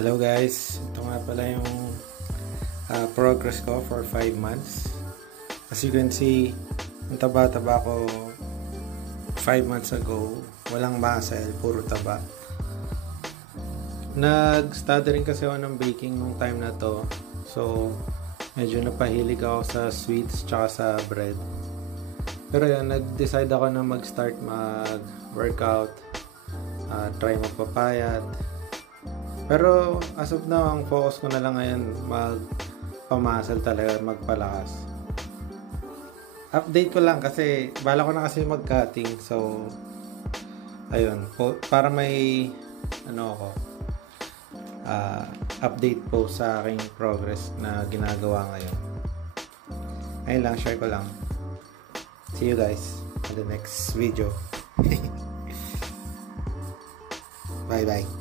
Hello guys, ito nga pala yung progress ko for 5 months. As you can see, ang taba-taba ko 5 months ago, walang muscle, puro taba. Nag-study rin kasi ako ng baking nung time na to, so medyo napahilig ako sa sweets tsaka sa bread. Pero yun, nag-decide ako na mag-start mag-workout, try magpapayat. Pero as of now, ang focus ko na lang ngayon magpamasal talaga, magpalakas. Update ko lang kasi bala ko na kasi mag-cutting, so ayun, para may update po sa aking progress na ginagawa ngayon. Ayun lang, share ko lang. See you guys in the next video. Bye bye.